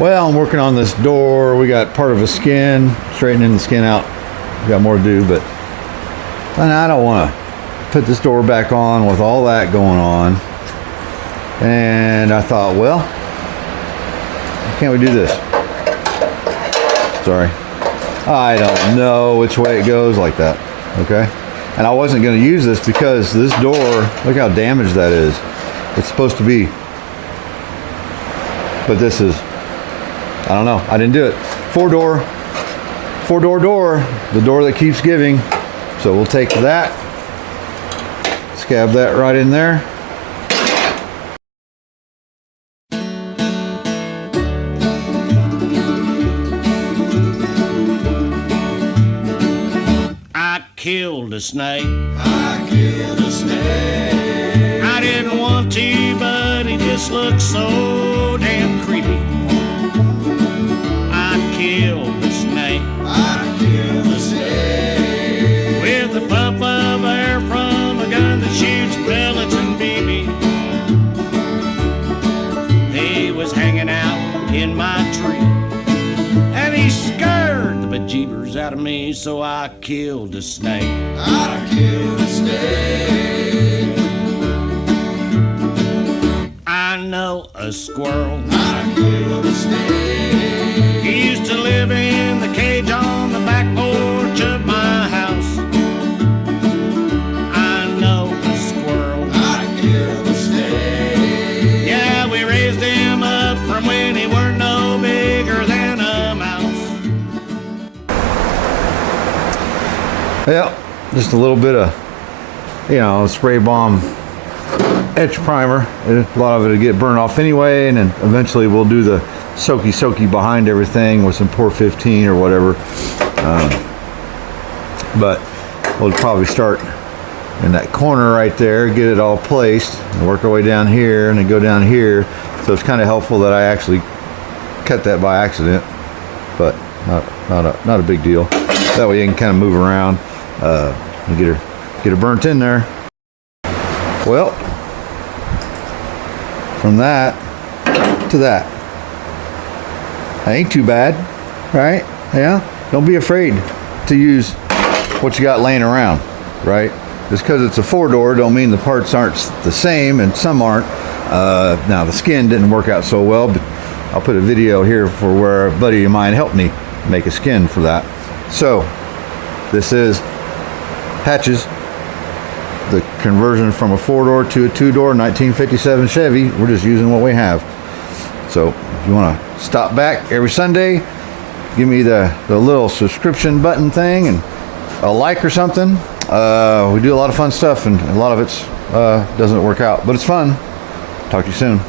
Well, I'm working on this door. We got part of a skin, straightening the skin out. We got more to do, but I don't want to put this door back on with all that going on. And I thought, well, why can't we do this? Sorry. I don't know which way it goes like that. Okay. And I wasn't going to use this because this door, look how damaged that is. It's supposed to be. But this is, I don't know. I didn't do it. Four door, the door that keeps giving. So we'll take that, scab that right in there. Killed a snake. I killed a snake. I didn't want to, but he just looked so damn creepy. I killed a snake. I killed a snake. With a puff of air from a gun that shoots pellets and BB. He was hanging out in my tree, and he scared the bejeebers out of me, so I killed a snake. I killed a snake. I know a squirrel. I killed a snake. He used to live in the cage on the back porch of my house. I know a squirrel. I killed a snake. Yeah, we raised him up from when he weren't no bigger than a mouse. Well, just a little bit of, spray bomb etch primer. A lot of it will get burned off anyway, and then eventually we'll do the soaky behind everything with some Pour 15 or whatever. But we'll probably start in that corner right there, get it all placed, and work our way down here, and then go down here. So it's kind of helpful that I actually cut that by accident, but not a big deal. That way you can kind of move around and get her burnt in there. Well, from that to that, ain't too bad, right? Yeah, don't be afraid to use what you got laying around, right? Just because it's a four door don't mean the parts aren't the same, and some aren't. Now the skin didn't work out so well, but I'll put a video here for where a buddy of mine helped me make a skin for that. So this is hatches, the conversion from a four door to a two door 1957 Chevy. We're just using what we have. So if you want to stop back every Sunday, give me the little subscription button thing and a like or something. We do a lot of fun stuff, and a lot of it's doesn't work out, but it's fun. Talk to you soon.